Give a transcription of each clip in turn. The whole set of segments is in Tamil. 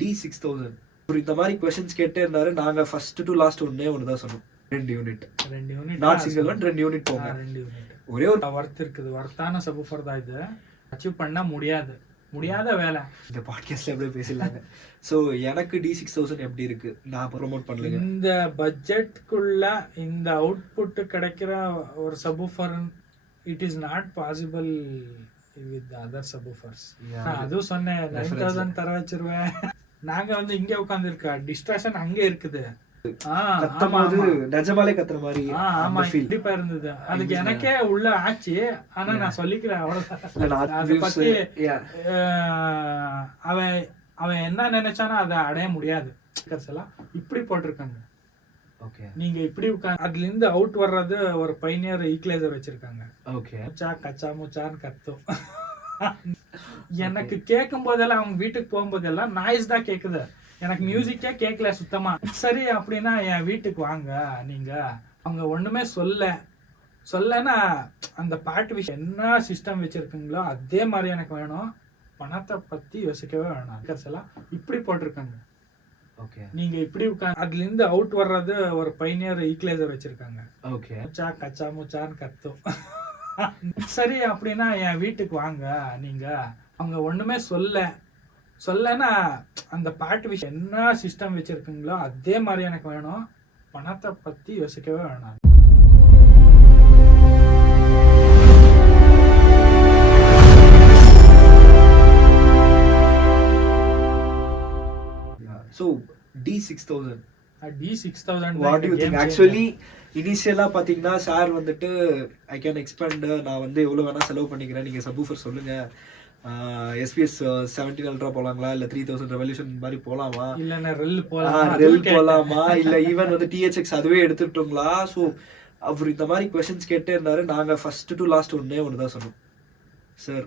D6000 இந்த மாதிரி क्वेश्चंस கேட்டே இருந்தாரு. நாங்க ஃபர்ஸ்ட் டு லாஸ்ட் ஒன்னு தான் சொன்னோம். 2 unit not single one 2 unit போங்க. 2 யூனிட் ஒரே ஒரு வர்த் இருக்குது. வர்த்தான சப்வூஃபர் தான் இது. அச்சீவ் பண்ண முடியாத வேலை. இந்த பாட்காஸ்ட்ல அப்படியே பேசலாங்க. ஸோ எனக்கு D6000 எப்படி இருக்கு நான் ப்ரோமோட் பண்ணல. இந்த பட்ஜெட்குள்ள இந்த அவுட்புட் கிடைக்கிற ஒரு subwoofer it is not possible with other subwoofers. அதுவும் சொன்னேன் 9000 தர வச்சிருவேன். நாங்க வந்து இங்க உட்கார்ந்து இருக்கா டிஸ்ட்ராக்ஷன் அங்க இருக்குது. நிஜமாலே கத்துற மாதிரி கண்டிப்பா இருந்தது. அதுக்கு எனக்கே உள்ள ஆச்சு. ஆனா நான் சொல்லிக்கிறேன் அவ்வளவுதான். அதை பத்தி அவன் என்ன நினைச்சானோ அதை அடைய முடியாது. இப்படி போட்டிருக்காங்க. நீங்க இப்படி அதுல இருந்து அவுட் வர்றது ஒரு பைனியர் ஈக்வலைசர் வச்சிருக்காங்க. கச்சா முச்சான்னு கத்தும். எனக்கு கேட்கும் போதெல்லாம் அவங்க வீட்டுக்கு போகும்போதெல்லாம் நாய்ஸ் தான் கேக்குது. எனக்கு மியூசிக்கே கேட்கல சுத்தமா. சரி அப்படின்னா என் வீட்டுக்கு வாங்க நீங்க. அவங்க ஒண்ணுமே சொல்லனா அந்த பாட்டு விஷயம் என்ன சிஸ்டம் வச்சிருக்கீங்களோ அதே மாதிரி எனக்கு வேணும். பணத்தை பத்தி யோசிக்கவே வேணாம். இப்படி போட்டிருக்காங்க. நீங்க இப்படி அதுல இருந்து அவுட் வர்றது ஒரு பைனியர் ஈக்வலைசர் வச்சிருக்காங்க. கச்சா முச்சான்னு கத்தும். சரி அப்படின்னா என் வீட்டுக்கு வாங்க நீங்க. அவங்க ஒண்ணுமே சொல்லனா அந்த பாட்டு விஷயம் என்ன சிஸ்டம் வச்சிருக்கீங்களோ அதே மாதிரி எனக்கு வேணும். பணத்தை பத்தி யோசிக்கவே வேணாம். So D6000 what do you think? Actually இனிஷியலா பாத்தீங்கன்னா சார் வந்துட்டு ஐ கேன் எக்ஸ்பேண்ட், நான் வந்து எவ்வளவு வேணா செலவு பண்ணிக்கிறேன், நீங்க சப்வூஃபர் சொல்லுங்க. SPS 17 அல்ட்ரா போலாங்களா இல்ல 3000 ரெவல்யூஷன் மாதிரி போலாமா, இல்ல ரெல் போலாமா இல்ல ஈவன் வந்து THX அதுவே எடுத்துட்டோங்களா. ஸோ அவர் இந்த மாதிரி क्वेश्चंस கேட்டே இருந்தாரு. நாங்க ஃபர்ஸ்ட் டு லாஸ்ட் ஒன்னு தான் சொன்னோம். சார்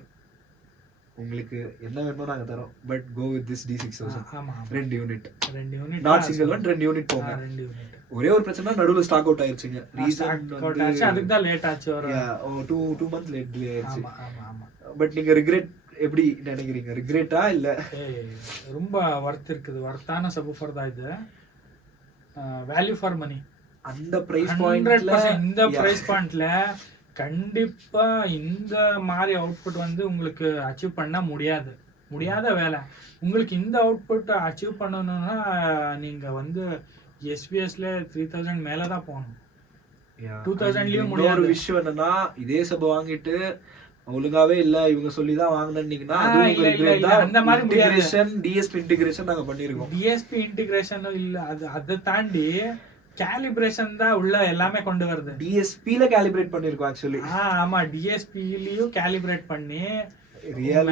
உங்களுக்கு என்ன வேணுமோ நாங்க தரோம், but go with this D6000. 2 unit not single one 2 unit போங்க. ஒரே ஒரு பிரச்சனை நடுவுல ஸ்டாக் அவுட் ஆயிருச்சுங்க. ரீசன் வந்து அதுக்கு தான் லேட் ஆச்சு. ஒரு 2 months லேட் டிலே ஆயிருச்சு. பட் நீங்க ரிக்ரெட் எப்படி நினைக்கிறீங்க? ரிக்ரெட்டா இல்ல ரொம்ப வர்த் இருக்குது. வர்த்தான சப்வூஃபர் தான் இது. Value for money. அந்த பிரைஸ் பாயிண்ட்ல இந்த பிரைஸ் பாயிண்ட்ல கண்டிப்பா இந்த மாதிரி அவுட்புட் வந்து உங்களுக்கு அச்சீவ் பண்ண முடியாத வேலை. உங்களுக்கு இந்த அவுட்புட் அச்சீவ் பண்ணணும்னா நீங்க வந்து SVSல 3000 மேல தான் போகணும். 2000லயும் முடியாது. ஒரு விஷயம் என்னன்னா இதே சபை வாங்கிட்டு ஒழுங்காவே இல்ல இவங்க சொல்லி தான் வாங்குனீங்கன்னா அந்த மாதிரி இன்டிகிரேஷன் DSP இன்டிகிரேஷன் நாங்க பண்ணிருக்கோம். DSP இன்டிகிரேஷன் இல்ல, அதை தாண்டி கேலிப்ரேஷன் தான் உள்ள எல்லாமே கொண்டு வருது. DSP ல கேலிப்ரேட் பண்ணிருக்கோம் ஆக்சுவலி. ஆமா, DSP லயும் கேலிப்ரேட் பண்ணி ரியல்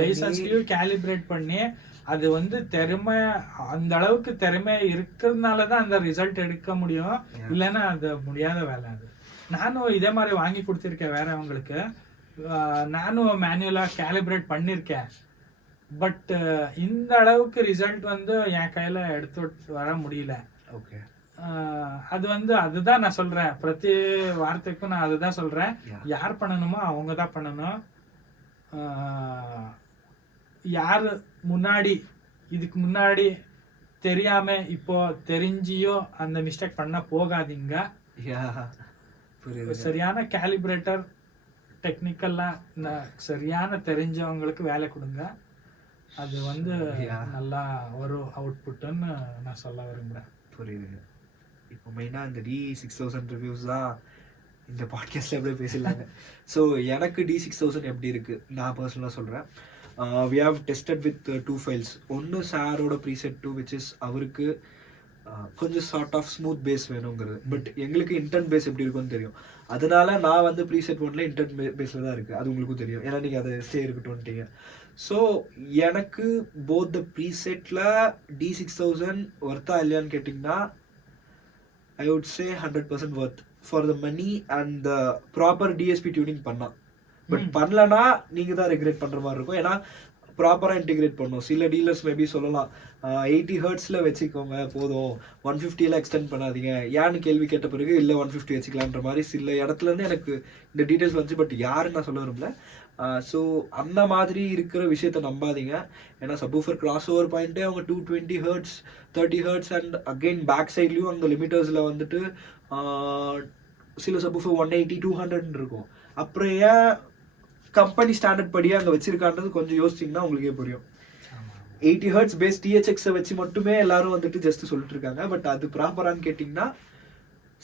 லைசன்ஸ்லயும் கேலிப்ரேட் பண்ணி அது வந்து திறமை அந்த அளவுக்கு திறமை இருக்கிறதுனால தான் அந்த ரிசல்ட் எடுக்க முடியும். இல்லைன்னா அது முடியாத வேலை. அது நானும் இதே மாதிரி வாங்கி கொடுத்துருக்கேன் வேறவங்களுக்கு. நானும் மேனுவலா கேலிப்ரேட் பண்ணிருக்கேன். பட் இந்த அளவுக்கு ரிசல்ட் வந்து என் கையில எடுத்து வர முடியல. அது வந்து அதுதான் நான் சொல்றேன். பிரதி வார்த்தைக்கும் நான் அதுதான் சொல்றேன். யார் பண்ணணுமோ அவங்க தான் பண்ணணும். யாரு முன்னாடி இதுக்கு முன்னாடி தெரியாம இப்போ தெரிஞ்சியோ அந்த மிஸ்டேக் பண்ண போகாதீங்க. சரியான கேலிப்ரேட்டர் டெக்னிக்கல்லா சரியான தெரிஞ்சவங்களுக்கு வேலை கொடுங்க. அது வந்து நல்லா ஒரு அவுட்புட்னு நான் சொல்ல விரும்புறேன். புரியுதுங்க. இப்போ மெயினா இந்த D6000 ரிவ்யூஸ் தான் இந்த பாட்காஸ்ட்ல எப்படியே பேசலாங்க. ஸோ எனக்கு D6000 எப்படி இருக்கு நான் பர்சனலாக சொல்றேன். We have tested with 2 files. ஒன்று சாரோட ப்ரீசெட் 2 which is அவருக்கு கொஞ்சம் சார்ட் ஆஃப் ஸ்மூத் பேஸ் வேணுங்கிறது. பட் எங்களுக்கு இன்டென்ட் பேஸ் எப்படி இருக்கும்னு தெரியும். அதனால நான் வந்து ப்ரீசெட் 1ல இன்டென்ட் பேஸில் தான் இருக்குது. அது உங்களுக்கும் தெரியும், ஏன்னா நீங்கள் அதை ஸ்டே இருக்கட்டும்ட்டீங்க. ஸோ எனக்கு போத் த ப்ரீசெட்டில் D6000 ஒர்த்தா இல்லையான்னு கேட்டிங்கன்னா I would say 100% worth for the money and the proper DSP tuning பண்ணால். பட் பண்ணலன்னா நீங்கள் தான் ரெகுலேட் பண்ணுற மாதிரி இருக்கும். ஏன்னா ப்ராப்பராக இன்டிகிரேட் பண்ணணும். சில டீலர்ஸ் மேபி சொல்லலாம் 80 ஹர்ட்ஸில் வச்சுக்கோங்க போதும், 150 எக்ஸ்டெண்ட் பண்ணாதீங்க. ஏன்னு கேள்வி கேட்ட பிறகு இல்லை 150 வச்சுக்கலான்ற மாதிரி சில இடத்துலேருந்து எனக்கு இந்த டீட்டெயில்ஸ் வந்துச்சு. பட் யாருன்னு நான் சொல்ல விரும்பல. ஸோ அந்த மாதிரி இருக்கிற விஷயத்த நம்பாதீங்க. ஏன்னா சப்வூஃபர் கிராஸ் ஓவர் பாயிண்ட்டே அவங்க 220 hertz 30 hertz and again back சைட்லேயும் அங்கே லிமிட்டர்ஸில் வந்துட்டு சில சப்வூஃபர் 180 200 இருக்கும். அப்புறம் ஏன் கம்பெனி ஸ்டாண்டர்ட் படியே அங்கே வச்சிருக்கான்றது கொஞ்சம் யோசிச்சிங்கன்னா உங்களுக்கே புரியும். 80 ஹர்ட்ஸ் பேஸ் டிஹெச்எக்ஸை வச்சு மட்டுமே எல்லாரும் வந்துட்டு ஜஸ்ட் சொல்லிட்டு இருக்காங்க. பட் அது ப்ராப்பரானு கேட்டிங்கன்னா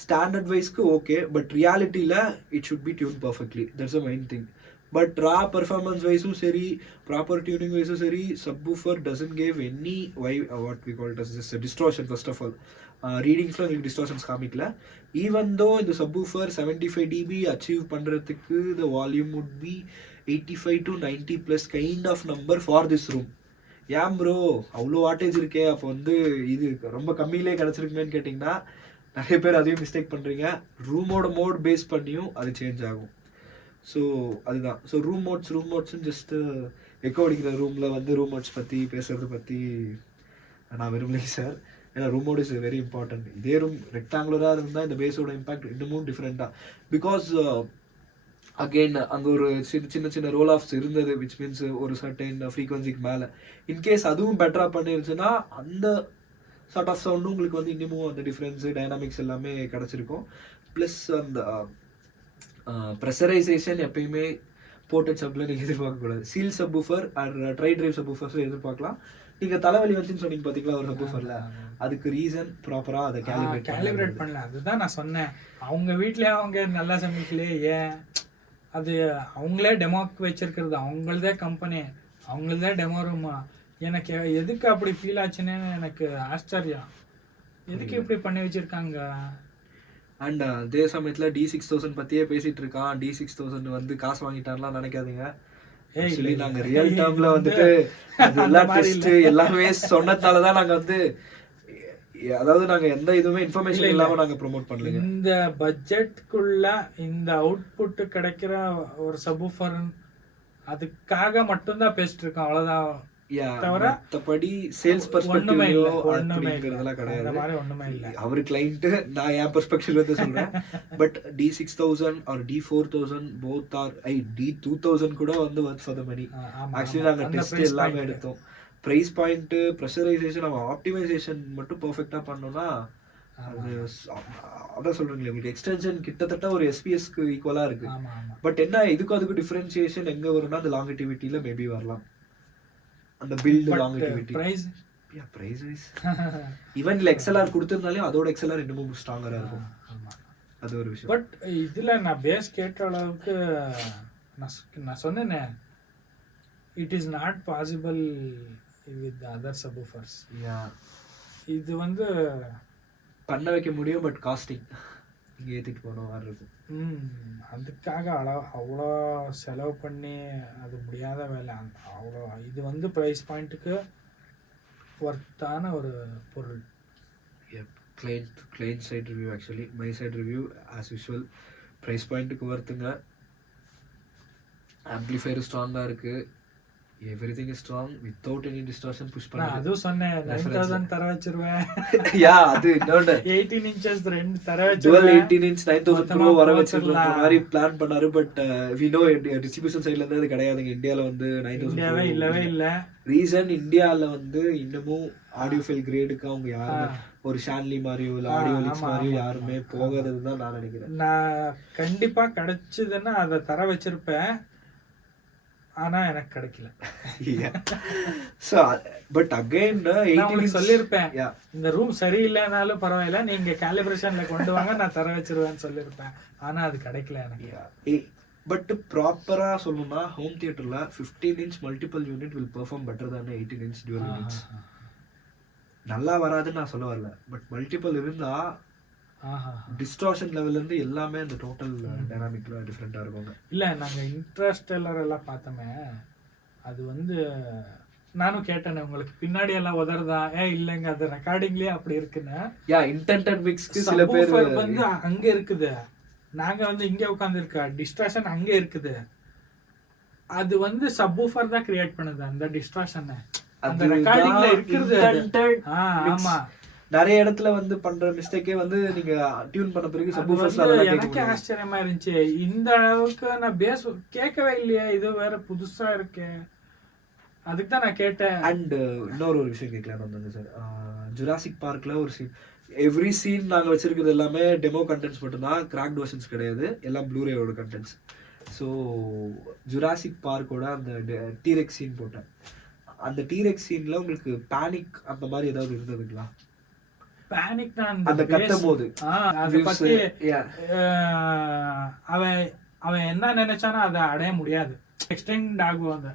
ஸ்டாண்டர்ட் வைஸ்க்கு ஓகே, பட் ரியாலிட்டியில் it should be tune perfectly. That's a main thing. But raw performance வைஸும் சரி, ப்ராப்பர் டியூனிங் வைஸும் சரி, subwoofer doesn't give any what we call it distortion. First of all ரீடிங்ஸில் உங்களுக்கு டிஸ்டார்ஷன்ஸ் காமிக்கல. ஈவன் தோ இந்த சப்வூஃபர் 75 dB அச்சீவ் பண்ணுறதுக்கு the volume would be 85 to 90 plus kind of number for this room. ஏன் ப்ரோ அவ்வளோ வாட்டேஜ் இருக்கே, அப்போ வந்து இது ரொம்ப கம்மியிலே கிடச்சிருக்குமேன்னு கேட்டிங்கன்னா நிறைய பேர் அதையும் மிஸ்டேக் பண்ணுறீங்க. ரூமோட மோட் பேஸ் பண்ணியும் அது சேஞ்ச் ஆகும். ஸோ அதுதான். ஸோ ரூம் மோட்ஸ்னு ஜஸ்ட்டு எக்கோ அடிக்கிற ரூமில் வந்து ரூம் மோட்ஸ் பற்றி பேசுகிறத பற்றி நான் விரும்பலைங்க சார். ஏன்னா room mode is very important. இதே ரூம் ரெக்டாங்குலராக இருந்தால் இந்த பேஸோட இம்பாக்ட் இன்னமும் டிஃப்ரெண்ட்டாக. பிகாஸ் அகெயின் அங்கே ஒரு சின்ன சின்ன ரோல் ஆஃப்ஸ் இருந்தது, விச் மீன்ஸ் ஒரு சர்டைன் ஃப்ரீக்வன்சிக்கு மேலே. இன்கேஸ் அதுவும் பெட்டராக பண்ணிருச்சுன்னா அந்த சார்ட் ஆஃப் சவுண்டும் உங்களுக்கு வந்து இன்னமும் அந்த டிஃப்ரென்ஸு டைனாமிக்ஸ் எல்லாமே கிடச்சிருக்கும். ப்ளஸ் அந்த ப்ரெஷரைசேஷன் எப்பயுமே போர்ட்டட் சப்பில் நீங்கள் எதிர்பார்க்கக்கூடாது. Seal subwoofer or dry drive சப்வூஃபர்ஸும் எதிர்பார்க்கலாம். நீங்கள் தலைவலி வந்துன்னு சொன்னீங்க பார்த்தீங்களா ஒரு சப்வூஃபரில், அதுக்கு ரீசன் ப்ராப்பராக அதை கேலிப்ரேட் பண்ணல. அதுதான் நான் சொன்னேன், அவங்க வீட்லேயே அவங்க நல்லா சமைக்கலையே, ஏன் அது அவங்களே டெமோக்கு வச்சிருக்கிறது, அவங்களதே கம்பெனி, அவங்களதே டெமோ ரூமா. எனக்கு எதுக்கு அப்படி ஃபீல் ஆச்சுன்னு எனக்கு ஆச்சரியம். எதுக்கு இப்படி பண்ணி வச்சிருக்காங்க? அண்ட் அதே சமயத்தில் D6000 பற்றியே பேசிகிட்டு இருக்கான். D6000 வந்து காசு வாங்கிட்டான்லாம் நினைக்காதீங்க. ஆக்சுவலி நாங்கள் ரியல் டேர்மில் வந்துட்டு அதெல்லாம் டெஸ்ட் எல்லாமே சொன்னதால தான் நாங்கள் வந்து, அதாவது நாங்கள் எந்த இதுவுமே இன்ஃபர்மேஷன் இல்லாமல் நாங்கள் ப்ரொமோட் பண்ணல. இந்த பட்ஜெட்டுக்குள்ள இந்த அவுட்புட் கிடைக்கிற ஒரு சப்வூஃபர் அதுக்காக மட்டும்தான் பேசிட்டு இருக்கோம், அவ்வளோதான். மற்றபடி சேல்ஸ் பெர்ஸ்பெக்டிவ்லயோ அப்படிங்கிறதெல்லாம் கிடையாது. அவர் கிளைண்ட், நான் என் பெர்ஸ்பெக்டிவ்ல இருந்து சொல்றேன். But D6000 R D4000 both are D2000 கூட வந்து worth for the money. Actually நாங்கள் டெஸ்ட் எல்லாமே எடுத்தோம். ப்ரைஸ் பாயிண்ட், ப்ரெஷரைசேஷன், நம்ம ஆப்டிமைசேஷன் மட்டும் பர்ஃபெக்டாக பண்ணோம்னா அது அதான் சொல்றீங்களே, உங்களுக்கு எக்ஸ்டென்ஷன் கிட்டத்தட்ட ஒரு SPSக்கு ஈக்குவலாக இருக்கு. பட் என்ன இதுக்கும் அதுக்கு டிஃபரன்சியேஷன் எங்கே வரும்னா அந்த லாங்கிட்டிவிட்டியில் மேபி வரலாம். அந்த பில்ட் லாங்கிட்டிவிட்டி பிரைஸ் வைஸ் ஈவன் இல்ல XLR கொடுத்திருந்தாலே அதோட XLR இன்னமும் ஸ்ட்ராங்கரா இருக்கும். அது ஒரு விஷயம். பட் இதுல நான் பேஸ் கேட்ட அளவுக்கு நான் சொன்னேனே, it is not possible with other subwoofers. இது வந்து பண்ண வைக்க முடியும், பட் காஸ்டிங் இங்கே ஏற்றிட்டு போன மாதிரி இருக்கும். அதுக்காக அவ்வளோ செலவு பண்ணி அது முடியாத வேலை. அவ்வளோ இது வந்து ப்ரைஸ் பாயிண்ட்டுக்கு ஒர்த்தான ஒரு பொருள். Client side review, actually my side review as usual price பாயிண்ட்டுக்கு ஒர்த்துங்க. ஆம்பிளிஃபையர் ஸ்ட்ராங்காக இருக்குது, everything is strong without any distortion. push பண்ணி நான் அதுவும் சொன்னேன் 9000 தர வச்சிருவேன். யா அது இன்னொரு 18 inches ரெண்டு தர வச்சிருவேன். dual 18 inch 9000 pro வர வச்சிரலாம் மாதிரி பிளான் பண்ணாரு. பட் we know டிஸ்ட்ரிபியூஷன் சைடுல இருந்து அது கிடையாதுங்க. இந்தியால வந்து 9000 இந்தியாவே இல்லவே இல்ல. ரீசன் இந்தியால வந்து இன்னமும் ஆடியோஃபைல் கிரேடுக்கு அவங்க யாருமே ஒரு ஷான்லி மாதிரியோ இல்லை ஆடியோலிக்ஸ் மாதிரியோ யாருமே போகிறது தான் நான் நினைக்கிறேன். நான் கண்டிப்பா கிடைச்சதுன்னா அதை தர வச்சிருப்பேன், ஆனா எனக்கு கிடைக்கல. சோ பட் அகைன் நான் சொல்லிருப்பேன், இந்த ரூம் சரியில்லைனாலும் பரவாயில்ல, நீங்க காலிபிரேஷன்ல கொண்டு வாங்க, நான் தர வச்சிருவேன்னு சொல்லிருப்பேன். ஆனா அது கிடைக்கல எனக்கு. பட் ப்ராப்பரா சொல்லணும்னா ஹோம் தியேட்டர்ல 15 inch multiple unit will perform better than 18 inch dual units. நல்லா வராதுன்னு நான் சொல்ல வரல, பட் மல்டிபிள் இருந்தா டிஸ்டார்ஷன் லெவல்ல இருந்து எல்லாமே அந்த டோட்டல் டைனாமிக்ல டிஃபரெண்டா இருக்கும். இல்ல நாங்க இன்டர்ஸ்டெல்லர் எல்லாம் பார்த்தோமே, அது வந்து நானும் கேட்டேன் உங்களுக்கு பின்னாடி எல்லாம் உதறதா, இல்லங்க அது ரெக்கார்டிங்லயே அப்படி இருக்குன்னு. இன்டென்டட் மிக்ஸ்க்கு சில பேர் வந்து அங்க இருக்குது, நாங்க வந்து இங்க உட்கார்ந்து இருக்க டிஸ்டார்ஷன் அங்க இருக்குது. அது வந்து சப்வூஃபர் தான் கிரியேட் பண்ணுது அந்த டிஸ்டார்ஷன். அந்த ரெக்கார்டிங்ல இருக்குது. ஆமா நிறைய இடத்துல வந்து பண்ற மிஸ்டேக்கே வந்து நீங்க டியூன் பண்ண பிறகு அது சப்வூஃபர்ஸ்ல வந்து அதெல்லாம் கேட்க எனக்கே முடியாது. ஆச்சரியமா இருந்துச்சு. இந்த அளவுக்கு நான் பேஸ் கேட்கவே இல்லையே, இது வேற புதுசா இருக்கே, அதுக்கு தான் நான் கேட்டேன். அண்ட் இன்னொரு ஒரு விஷயம் கேட்கலான்னு வந்தாங்க சார். ஜுராசிக் பார்க்ல ஒரு சீன், எவ்ரி சீன் நாங்க வச்சிருக்கிறது எல்லாமே டெமோ கண்டென்ட்ஸ் மட்டும்தான், கிராக்ட் வெர்ஷன்ஸ் கிடையாது, எல்லாம் ப்ளூரேயோட கண்டென்ட்ஸ். ஸோ ஜுராசிக் பார்க்கோட அந்த டீரெக்ஸ் சீன் போட்டேன். அந்த டீரெக்ஸ் சீன்ல உங்களுக்கு பேனிக் அந்த மாதிரி ஏதாவது இருந்ததுங்களா? பேனிக் தான் அந்த கத்தும் போது அதை பத்தி அவன் அவன் என்ன நினைச்சானோ அதை அடைய முடியாது, எக்ஸ்டெண்ட் ஆகும். அந்த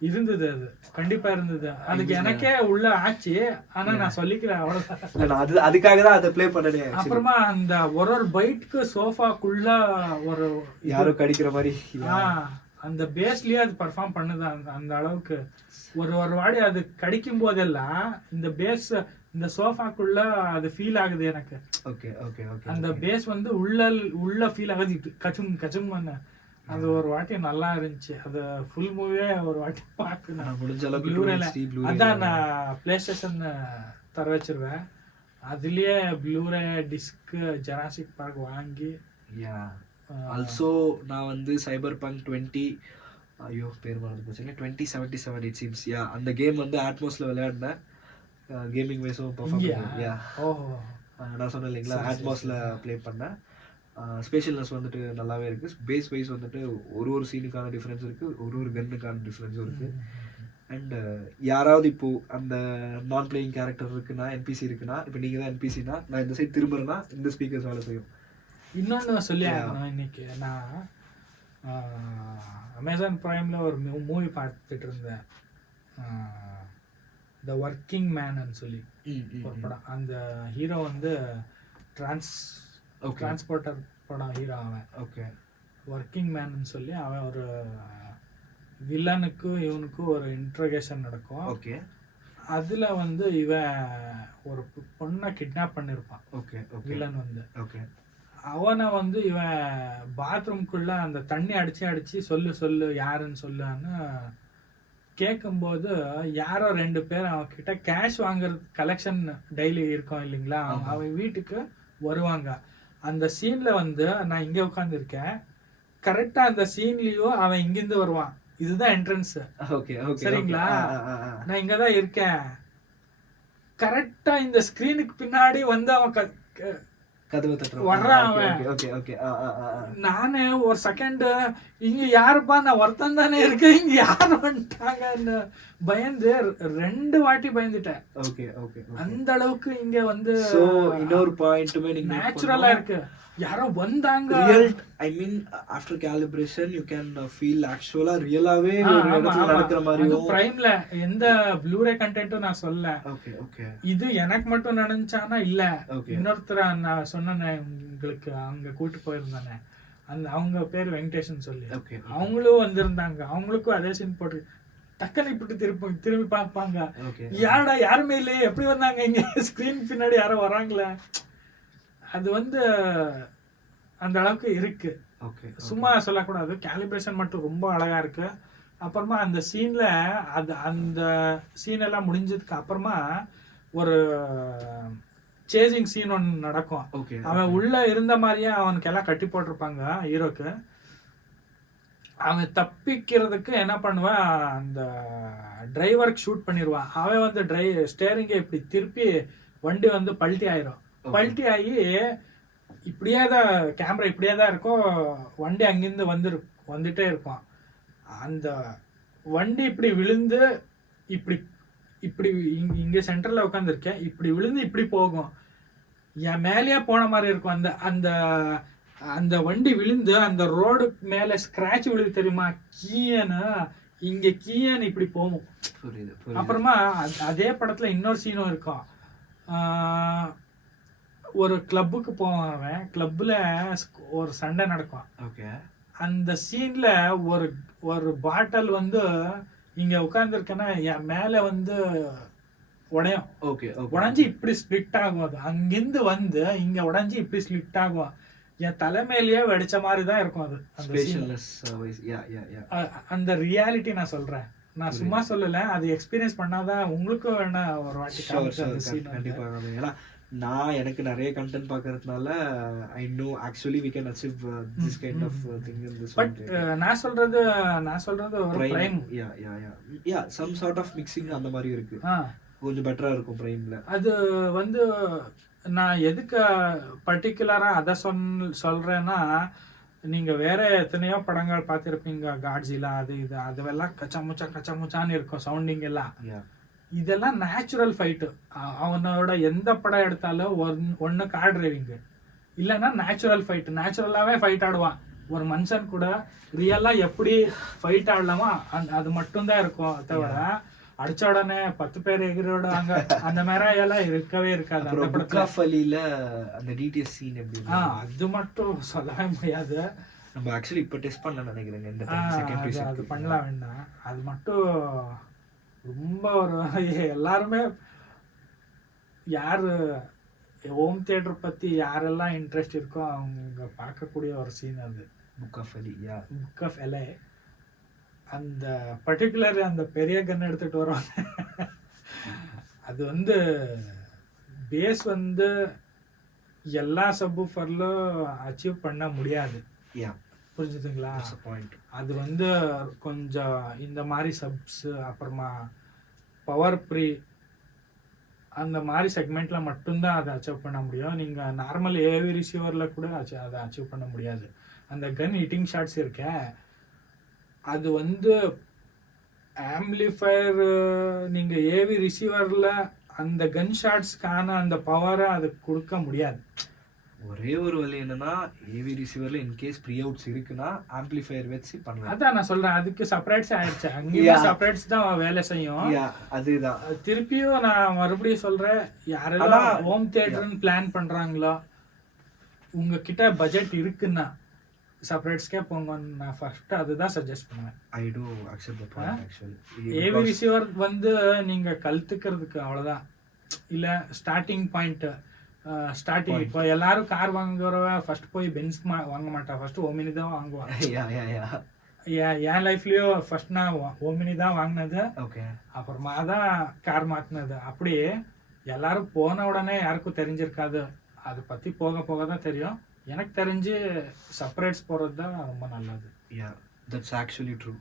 இருந்தது, அது கண்டிப்பா இருந்தது. அதுக்கு எனக்கே உள்ள ஆச்சு, ஆனா நான் சொல்லிக்கிறேன் அவ்வளவுதான். அதுக்காக தான் அதை ப்ளே பண்ணனே. அப்புறமா அந்த ஒரு பைட்க்கு சோஃபாக்குள்ள ஒரு யாரோ கடிக்கிற மாதிரி அந்த பேஸ்லயே அது பெர்ஃபார்ம் பண்ணுது. அந்த அளவுக்கு ஒரு வாடி அது கடிக்கும் போதெல்லாம் இந்த பேஸ் இந்த சோஃபாக்குள்ள அது ஃபீல் ஆகுது எனக்கு. Okay okay okay. அந்த பேஸ் வந்து உள்ள ஃபீல் ஆகுது, கச்சும் கச்சும். அது ஒரு வாட்டி நல்லா இருந்துச்சு. அது ஃபுல் மூவியே ஒரு வாட்டி பார்க்கணும். முடிஞ்ச அளவுக்கு ப்ளூரேல அதான் நான் பிளே ஸ்டேஷன் தர வச்சிருவேன், அதுலயே ப்ளூரே டிஸ்க் ஜுராசிக் பார்க் வாங்கி. ஆல்சோ நான் வந்து சைபர் பங்க் 20 ஐயோ பேர் மறந்து போச்சு, 2077 இட் சீம்ஸ். அந்த கேம் வந்து ஆட்மோஸ்ல விளையாடினேன், கேமிங் வைஸும் நான் சொன்னேன் இல்லைங்களா, ஆட்மோஸ்ல ப்ளே பண்ணேன். ஸ்பெஷல்னஸ் வந்துட்டு நல்லாவே இருக்குது. பேஸ் வைஸ் வந்துட்டு ஒரு சீனுக்கான டிஃப்ரென்ஸ் இருக்குது, ஒரு கன்னுக்கான டிஃப்ரென்ஸும் இருக்குது. அண்ட் யாராவது இப்போது அந்த நான் பிளேயிங் கேரக்டர் இருக்குன்னா, என்பிசி இருக்குன்னா, இப்போ நீங்கள் தான் என்பிசினா நான் இந்த சைட் திரும்புறேன்னா இந்த ஸ்பீக்கர்ஸ் வேலை செய்யும். இன்னொன்று சொல்லி ஆகணும், இன்னைக்கு நான் அமேசான் ப்ரைமில் ஒரு மூவி பார்த்துட்டு இருந்தேன், த ஒர்க்கிங் மேன்னு சொல்லி ஒரு படம். அந்த ஹீரோ வந்து டிரான்ஸ்போர்ட்டர் படம் ஹீரோ அவன். ஓகே. ஒர்க்கிங் மேன்னு சொல்லி அவன் ஒரு வில்லனுக்கும் இவனுக்கும் ஒரு இன்ட்ரோகேஷன் நடக்கும். ஓகே. அதுல வந்து இவன் ஒரு பொண்ணை கிட்னாப் பண்ணிருப்பான். ஓகே. வில்லன் வந்து. ஓகே. அவனை வந்து இவன் பாத்ரூம்குள்ள அந்த தண்ணி அடிச்சு சொல்லு யாருன்னு சொல்லுன்னு கேட்கும்போது, யாரோ 2 பேர் அவன் கிட்ட கேஷ் வாங்குறது கலெக்ஷன் டெய்லி இருக்கும் இல்லைங்களா, அவன் வீட்டுக்கு வருவாங்க. அந்த சீன்ல வந்து நான் இங்க உட்காந்துருக்கேன், கரெக்டா அந்த சீன்லயும் அவன் இங்கிருந்து வருவான். இதுதான் என்ட்ரன்ஸ். சரிங்களா, நான் இங்கதான் இருக்கேன். கரெக்டா இந்த ஸ்கிரீனுக்கு பின்னாடி வந்து அவன் வர்றான். நானே ஒரு செகண்ட் இங்க யாருப்பா, நான் ஒருத்தன் தானே இருக்கேன், இங்க யாரு வந்துட்டாங்கன்னு பயந்து 2 வாட்டி பயந்துட்டேன். அந்த அளவுக்கு இங்க வந்து இன்னொரு பாயிண்ட்டுமே நீங்க நேச்சுரலா இருக்கு, யாரோ வந்தாங்க. I mean after calibration you can feel ஆக்சுவலா ரியலாவே ஒரு இடத்துல நடக்கிற மாதிரியும். பிரைம்ல எந்த ப்ளூரே கண்டென்ட்டும் நான் சொல்ல. இது எனக்கு மட்டும் நடந்துச்சானா இல்ல, இன்னொருத்தர் நான் சொன்னேன் உங்களுக்கு, அங்க கூட்டு போயிருந்தானே, அவங்க பேர் வெங்கடேஷன் சொல்லி, அவங்களும் வந்திருந்தாங்க. அவங்களுக்கும் அதே சீன் போட்டு டக்குன்னு இப்படி திரும்பி பார்ப்பாங்க, யாருடா யாருமே இல்லையே, எப்படி வந்தாங்க இங்க, ஸ்கிரீன் பின்னாடி யாரோ வராங்களே. அது வந்து அந்த அளவுக்கு இருக்கு, சும்மா சொல்லக்கூடாது. கேலிப்ரேஷன் மட்டும் ரொம்ப அழகா இருக்கு. அப்புறமா அந்த சீன்ல அந்த சீன் எல்லாம் முடிஞ்சதுக்கு அப்புறமா ஒரு சேசிங் சீன் ஒன்று நடக்கும். அவன் உள்ள இருந்த மாதிரியே அவனுக்கு எல்லாம் கட்டி போட்டிருப்பாங்க ஹீரோக்கு. அவன் தப்பிக்கிறதுக்கு என்ன பண்ணுவான், அந்த டிரைவருக்கு ஷூட் பண்ணிடுவான். அவன் வந்து ஸ்டேரிங்கை இப்படி திருப்பி வண்டி வந்து பல்ட்டி ஆயிரும். பல்ட்டி ஆகி இப்படியே தான் கேமரா இப்படியே தான் இருக்கும், வண்டி அங்கிருந்து வந்துட்டே இருப்பான். அந்த வண்டி இப்படி விழுந்து இப்படி இப்படி இங்க சென்டர்ல உட்காந்துருக்கேன், இப்படி விழுந்து இப்படி போகும், என் மேலேயே போன மாதிரி இருக்கும். அந்த அந்த அந்த வண்டி விழுந்து அந்த ரோடு மேல ஸ்கிராட்ச் விழுது தெரியுமா, கீயன்னு இங்க கீயன்னு இப்படி போகும். அப்புறமா அதே படத்துல இன்னொரு சீனும் இருக்கும். ஒரு கிளப்புக்கு போவான் அவன், கிளப்ல ஒரு சண்டை நடக்கும். அந்த சீன்ல ஒரு பாட்டில் வந்து இங்க உட்கார்ந்துருக்கேன்னா என் மேல வந்து உடையும். உடஞ்சி இப்படி ஸ்பிளிட் ஆகும். அது அங்கிருந்து வந்து இங்க உடஞ்சி இப்படி ஸ்பிளிட் ஆகும். என் தலைமையிலேயே வெடிச்ச மாதிரி தான் இருக்கும். அது அந்த ரியாலிட்டி நான் சொல்றேன். நான் சும்மா சொல்லல, அது எக்ஸ்பீரியன்ஸ் பண்ணாதான் உங்களுக்கும் வேணா ஒரு வாட்டி காமிச்சு அந்த scene வந்து. கண்டிப்பாக. ஏன்னா நான் எனக்கு நிறைய கண்டென்ட் பார்க்கறதுனால I know actually we can achieve this kind of thing in this but நான் சொல்றது ஒரு prime. Yeah some sort of mixing அந்த மாதிரி இருக்கு, கொஞ்சம் பெட்டரா இருக்கும் பிரைம்ல. அது வந்து நான் எதுக்கு பர்டிகுலரா அதை சொல்றேன்னா, நீங்க வேற எத்தனையோ படங்கள் பார்த்திருப்பீங்க, காட்ஜிலா அது இது, அதெல்லாம் கச்சமுச்சான்னு இருக்கும் சவுண்டிங் எல்லாம். இதெல்லாம் நேச்சுரல் ஃபைட்டு. அவனோட எந்த படம் எடுத்தாலும் ஒன்று கார் டிரைவிங்கு, இல்லைன்னா நேச்சுரல் ஃபைட்டு. நேச்சுரலாகவே ஃபைட் ஆடுவான். ஒரு மனுஷன் கூட ரியலாக எப்படி ஃபைட் ஆடலாமா அது மட்டும்தான் இருக்கும், தவிர அடிச்ச உடனே 10 பேர் எகிரோடுவாங்க அந்த மாதிரி எல்லாம் இருக்கவே இருக்காது அந்த படத்துல. அந்த டிடிஎஸ் சீன் எப்படி அது மட்டும் சொல்லவே முடியாது. நம்ம ஆக்சுவலி இப்போ டெஸ்ட் பண்ண நினைக்கிறேங்க இந்த செகண்ட் அது பண்ணலாம் வேண்டாம். அது மட்டும் ரொம்ப ஒரு எல்லாருமே யார் ஹோம் தியேட்டர் பற்றி யாரெல்லாம் இன்ட்ரெஸ்ட் இருக்கோ அவங்க பார்க்கக்கூடிய ஒரு சீன் அது. Book of Eli. அந்த பர்டிகுலர் அந்த பெரிய கன் எடுத்துகிட்டு வருவாங்க. அது வந்து பேஸ் வந்து எல்லா சப்வூஃபர்லும் அச்சீவ் பண்ண முடியாது, புரிஞ்சுதுங்களா? அது வந்து கொஞ்சம் இந்த மாதிரி சப்ஸ், அப்புறமா பவர் ப்ரீ அந்த மாதிரி செக்மெண்ட்டில் மட்டும்தான் அதை அச்சீவ் பண்ண முடியும். நீங்கள் நார்மல் ஏவி ரிசீவரில் கூட அதை அச்சீவ் பண்ண முடியாது. அந்த கன் ஹிட்டிங் ஷாட்ஸ் இருக்க, அது வந்து ஆம்பிளிஃபயர் நீங்கள் ஏவி ரிசீவரில் அந்த கன் ஷாட்ஸ்க்கான அந்த பவரை அது கொடுக்க முடியாது. ஒரே ஒரு வழி என்னன்னா, ஏவி ரிசீவர்ல இன்கேஸ் ப்ரீ அவுட்ஸ் இருக்குன்னா ஆம்பிளிஃபயர் வச்சு பண்ணலாம். அதான் நான் சொல்றேன், அதுக்கு செப்பரேட்ஸ் ஆயிடுச்சு. அங்கேயும் செப்பரேட்ஸ் தான் வேலை செய்யும். அதுதான் திருப்பியும் நான் மறுபடியும் சொல்றேன், யாரெல்லாம் ஹோம் தியேட்டர்னு பிளான் பண்றாங்களோ, உங்ககிட்ட பட்ஜெட் இருக்குன்னா செப்பரேட்ஸ்க்கே போங்க. நான் ஃபர்ஸ்ட் அதுதான் சஜஸ்ட் பண்ணுவேன். I do accept the point actually. AV receiver வந்து நீங்க கல்த்துக்கிறதுக்கு அவ்வளவுதான். இல்ல ஸ்டார்டிங் பாயிண்ட் ஸ்டார்டிங். இப்போ எல்லாரும் கார் வாங்குறவ ஃபர்ஸ்ட் போய் பென்ஸ் வாங்க மாட்டா, ஃபர்ஸ்ட் ஓமினி தான் வாங்குவான். என் லைஃப்லயும் ஃபர்ஸ்ட் நான் ஓமினி தான் வாங்கினது, அப்புறமா தான் கார் மாத்தினது. அப்படியே எல்லாரும் போன உடனே யாருக்கும் தெரிஞ்சிருக்காது, அதை பத்தி போக போக தான் தெரியும். எனக்கு தெரிஞ்சு செப்பரேட்ஸ் போறது தான் ரொம்ப நல்லது. That's actually true.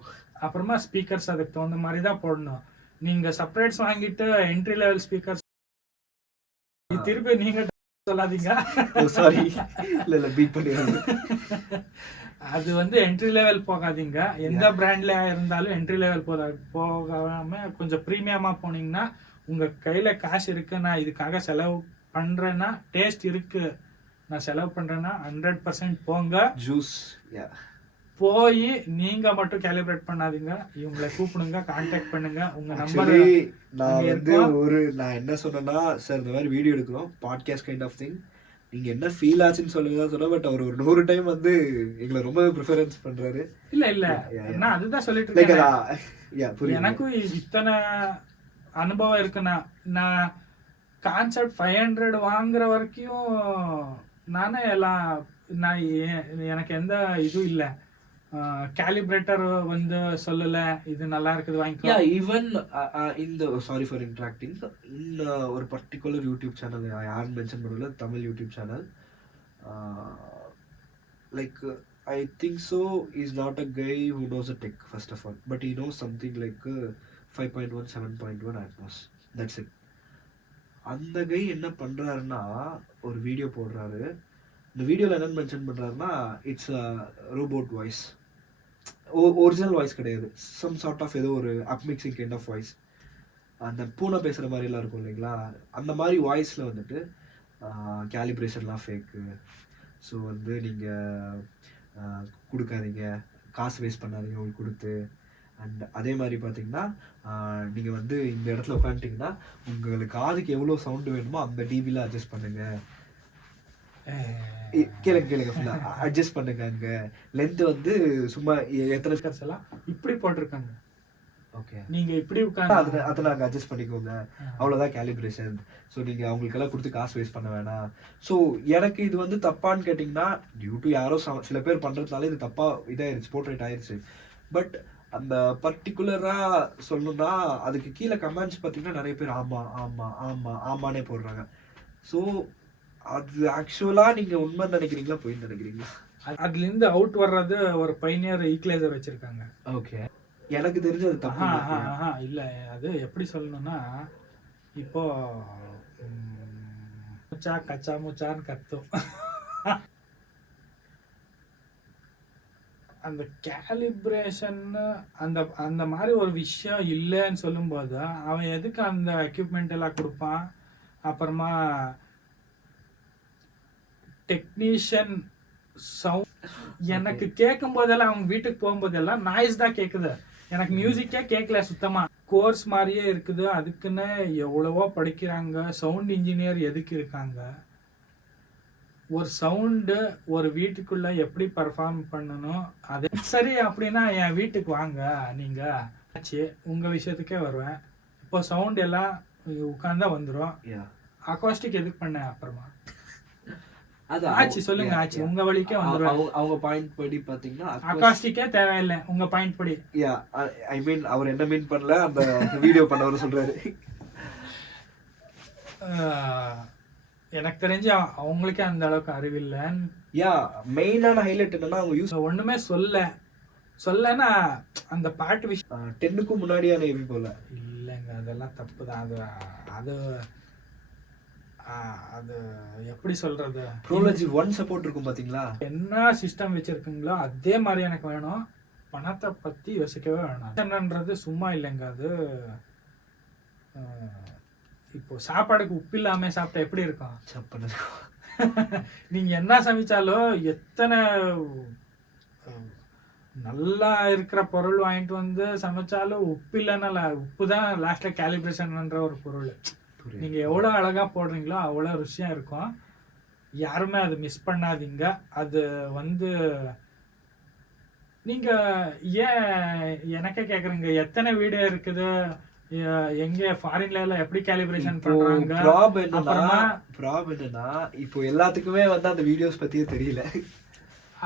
அப்புறமா ஸ்பீக்கர்ஸ் அதுக்கு தகுந்த மாதிரி தான் போடணும். நீங்க செப்பரேட்ஸ் வாங்கிட்டு என்ட்ரி லெவல் ஸ்பீக்கர்ஸ் திருப்பி நீங்க சொல்லாதீங்க, சாரி. இல்ல பீட் பண்ணிடுங்க. அது வந்து என்ட்ரி லெவல் போகாதீங்க. எந்த பிராண்ட்ல இருந்தாலும் என்ட்ரி லெவல் போகாம கொஞ்சம் ப்ரீமியமா போனீங்கன்னா, உங்க கையில காசு இருக்கு, நான் இதுக்காக செலவு பண்றேன்னா, டேஸ்ட் இருக்கு, நான் செலவு பண்றேன்னா 100% போங்க. ஜூஸ் போய் நீங்க மட்டும் கேலிப்ரேட் பண்ணாதீங்க, இவங்களை கூப்பிடுங்க, கான்டாக்ட் பண்ணுங்க. உங்க நம்பர் நான் என்ன சொன்னேன்னா, சார் இந்த மாதிரி வீடியோ எடுக்கிறோம், பாட்காஸ்ட் கைண்ட் ஆஃப் திங், நீங்க என்ன ஃபீல் ஆச்சுன்னு சொல்லுங்க சொன்னா. பட் அவர் ஒரு 100 டைம் வந்து எங்களை ரொம்ப ப்ரிஃபரன்ஸ் பண்றாரு. இல்ல நான் அதுதான் சொல்லிட்டு இருக்கேன். எனக்கும் இத்தனை அனுபவம் இருக்குன்னா, நான் கான்செப்ட் 500 வாங்குற வரைக்கும் நானே எல்லாம் எனக்கு எந்த இதுவும் இல்லை. கேலிப்ரேட்டர் வந்து சொல்லல இது நல்லா இருக்குது வாங்கிக்கலாம். ஈவன் இந்த சாரி ஃபார் இன்ட்ராக்டிங், இந்த ஒரு பர்டிகுலர் யூடியூப் சேனல் யாரும் மென்ஷன் பண்ணல, Tamil YouTube channel, like I think so is not a guy who knows a tech first of all, but he knows something like 5.1 7.1 Atmos, that's it. அந்த கை என்ன பண்ணுறாருன்னா, ஒரு வீடியோ போடுறாரு. இந்த வீடியோவில் என்ன மென்ஷன் பண்ணுறாருன்னா, it's robot voice, original voice கிடையாது, சம் சார்ட் ஆஃப் ஏதோ ஒரு அப்மிக்சிங் கைண்ட் ஆஃப் வாய்ஸ். அந்த பூனை பேசுகிற மாதிரிலாம் இருக்கும் இல்லைங்களா, அந்த மாதிரி வாய்ஸில் வந்துட்டு கேலிப்ரேஷன்லாம் ஃபேக்கு, ஸோ வந்து நீங்கள் கொடுக்காதீங்க, காசு வேஸ்ட் பண்ணாதீங்க உங்களுக்கு கொடுத்து. அண்ட் அதே மாதிரி பார்த்தீங்கன்னா, நீங்கள் வந்து இந்த இடத்துல உட்காந்துட்டிங்கன்னா உங்களுக்கு காதுக்கு எவ்வளோ சவுண்டு வேணுமோ அந்த டிபியில் அட்ஜஸ்ட் பண்ணுங்கள், கேளுங்க ஃபுல்லாக அட்ஜஸ்ட் பண்ணுங்க. அங்கே லென்த் வந்து சும்மா எத்தனை ஸ்கர்ஸ் எல்லாம் இப்படி போட்டிருக்காங்க, ஓகே, நீங்கள் இப்படி உட்காந்து அதை நாங்கள் அட்ஜஸ்ட் பண்ணிக்கோங்க, அவ்வளோதான் கேலிப்ரேஷன். ஸோ நீங்கள் அவங்களுக்கெல்லாம் கொடுத்து காசு வேஸ்ட் பண்ண வேணாம். ஸோ எனக்கு இது வந்து தப்பான்னு கேட்டிங்கன்னா, டியூ டு யாரோ சில பேர் பண்ணுறதுனால இது தப்பாக இதாகிடுச்சு, போர்ட்ரேட் ஆயிடுச்சு. பட் அந்த பர்டிகுலரா சொல்லணும்னா அதுக்கு கீழே கமெண்ட்ஸ் பார்த்தீங்கன்னா நிறைய பேர் ஆமா ஆமா ஆமா ஆமானே போடுறாங்க. ஸோ அது ஆக்சுவலா நீங்க உண்மை நினைக்கிறீங்களா பொய் நினைக்கிறீங்களா? அதுல இருந்து அவுட் வர்றது ஒரு பைனியர் ஈக்குவலைசர் வச்சிருக்காங்க. ஓகே, எனக்கு தெரிஞ்சு அது தப்பு இல்ல. அது எப்படி சொல்லணும்னா இப்போ முச்சா கச்சா முச்சான்னு கத்தும். அந்த கேலிப்ரேஷன் அந்த அந்த மாதிரி ஒரு விஷயம் இல்லைன்னு சொல்லும்போது அவன் எதுக்கு அந்த எக்யூப்மெண்ட் எல்லாம் கொடுப்பான்? அப்புறமா டெக்னீஷியன் சவுண்ட் எனக்கு கேட்கும் போதெல்லாம் அவங்க வீட்டுக்கு போகும்போதெல்லாம் நாய்ஸ் தான் கேட்குது. எனக்கு மியூசிக்கே கேட்கல சுத்தமா. கோர்ஸ் மாதிரியே இருக்குது. அதுக்குன்னு எவ்வளவோ படிக்கிறாங்க. சவுண்ட் இன்ஜினியர் எதுக்கு இருக்காங்க? ஒரு சவுண்டு ஒரு வீட்டுக்குள்ள எப்படி பர்ஃபார்ம் பண்ணணும் அதே சரி. அப்படின்னா என் வீட்டுக்கு வாங்க நீங்க. ஆச்சு, உங்க விஷயத்துக்கே வருவேன். இப்போ சவுண்ட் எல்லாம் உட்கார்ந்தா வந்துடும். அகாஸ்டிக் எதுக்கு பண்ண? அப்புறமா ஆச்சு சொல்லுங்க. ஆச்சு, உங்க வழிக்கே வந்துடும். அவங்க பாயிண்ட் படி பாத்தீங்கன்னா அகாஸ்டிக்கே தேவையில்லை உங்க பாயிண்ட் படி. ஐ மீன் அவர் என்ன மீன் பண்ணல அந்த வீடியோ பண்ணவர் சொல்றாரு. எனக்கு தெரிஞ்சு அவங்களுக்கே அந்த அளவுக்கு அறிவில்லை. மெயினான ஹைலைட் என்னன்னா அவங்க யூஸ் ஒண்ணுமே சொல்லனா அந்த பாட்டு விஷயம் 10க்கும் முன்னாடியான எவி போல இல்லைங்க. அதெல்லாம் தப்பு தான். அது அது எப்படி சொல்றது? ப்ரோலஜி 1 சப்போர்ட் இருக்கும் பாத்தீங்களா? என்ன சிஸ்டம் வச்சிருக்கீங்களோ அதே மாதிரி எனக்கு வேணும். பணத்தை பத்தி யோசிக்கவே வேணாம். என்னன்றது சும்மா இல்லைங்க. அது இப்போ சாப்பாடுக்கு உப்பு இல்லாம சாப்பிட்டா எப்படி இருக்கும்? நீங்க என்ன சமைச்சாலும் எத்தனை நல்லா இருக்கிற பொருள் வாங்கிட்டு வந்து சமைச்சாலும் உப்பு இல்லைன்னா உப்பு தான் லாஸ்ட்ல கேலிப்ரேஷன்ன்ற ஒரு பொருள். நீங்க எவ்வளவு அழகா போடுறீங்களோ அவ்வளவு ருசியா இருக்கும். யாருமே அது மிஸ் பண்ணாதீங்க. அது நீங்க ஏன் எனக்கே கேக்குறீங்க எத்தனை வீடியோ இருக்குது, எங்க ஃபாரின்ல எல்லாம் எப்படி கேலிப்ரேஷன் பண்றாங்க? ப்ராப்ளம் என்னன்னா இப்போ எல்லாத்துக்குமே அந்த வீடியோஸ் பத்தியே தெரியல.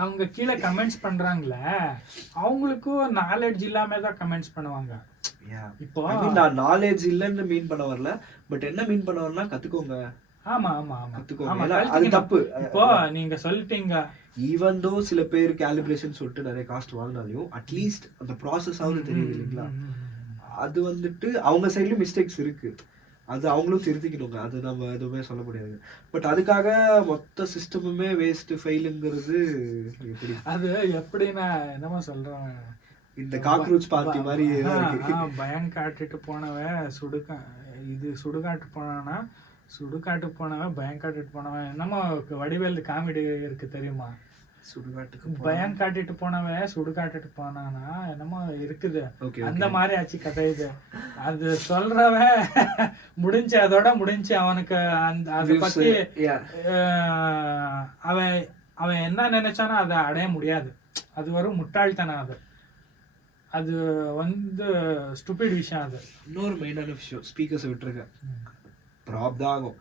அவங்க கீழே கமெண்ட்ஸ் பண்றாங்களே அவங்களுக்கும் நாலேஜ் இல்லாம தான் கமெண்ட்ஸ் பண்ணுவாங்க. இப்போ நான் நாலேஜ் இல்லன்னு மீன் பண்ண வரல, பட் என்ன மீன் பண்ண வரலாம் கத்துக்கோங்க. ஆமா ஆமா ஆமா கத்துக்கோங்க. அது தப்பு. இப்போ நீங்க சொல்லிட்டீங்க. ஈவன் தோ சில பேர் கேலிப்ரேஷன் சொல்லிட்டு நிறைய காஸ்ட் வாங்கினாலையும் அட்லீஸ்ட் அந்த ப்ராசஸ் ஆகுது தெரியுது இல்லைங்களா? அது அவங்க சைட்லயும் மிஸ்டேக்ஸ் இருக்கு. அது அவங்களும் திருத்திக்கணுங்க. அது நம்ம எதுவுமே சொல்ல முடியாது. பட் அதுக்காக மொத்த சிஸ்டமுமே வேஸ்ட் ஃபெயிலுங்கிறது எப்படி? அது எப்படின்னா என்னமா சொல்றேன், இந்த காக்ரோச் பார்ட்டி மாதிரி பயம் காட்டிட்டு போனவன் சுடுகாட்டு போனானா சுடுகாட்டுக்கு போனவன் பயம் காட்டிட்டு போனவன் என்னமோ வடிவேல் காமெடி இருக்கு தெரியுமா? சுடுகாட்டுக்கு பயம் காட்டிட்டு போனவன் சுடுகாட்டுட்டு போனானா என்னமோ இருக்குது. அந்த மாதிரி ஆச்சு கதை இது. அது சொல்றவன் அதோட முடிஞ்சு அவனுக்கு அதை பத்தி அவன் என்ன நினைச்சானோ அதை அடைய முடியாது. அது ஒரு முட்டாள்தனம். அது ஸ்டூபிட் விஷயம். அது இன்னொரு மெயினான விஷயம், ஸ்பீக்கர்ஸை விட்டுருங்க. ப்ராப் தான் ஆகும்.